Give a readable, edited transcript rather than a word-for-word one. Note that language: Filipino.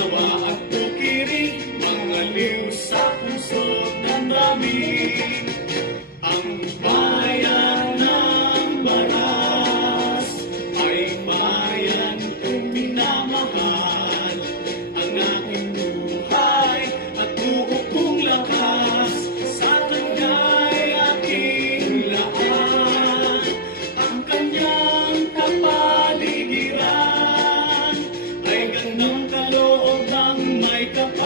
ginawa at tukiring, mga liw sa puso't damdamin. Ang bayan ng Baras ay bayan kong minamahal. Ang aking buhay at buo kong lakas sa kanya'y aking laan. Ang kanyang kapaligiran ay gandang kaloob ng may kapaligiran.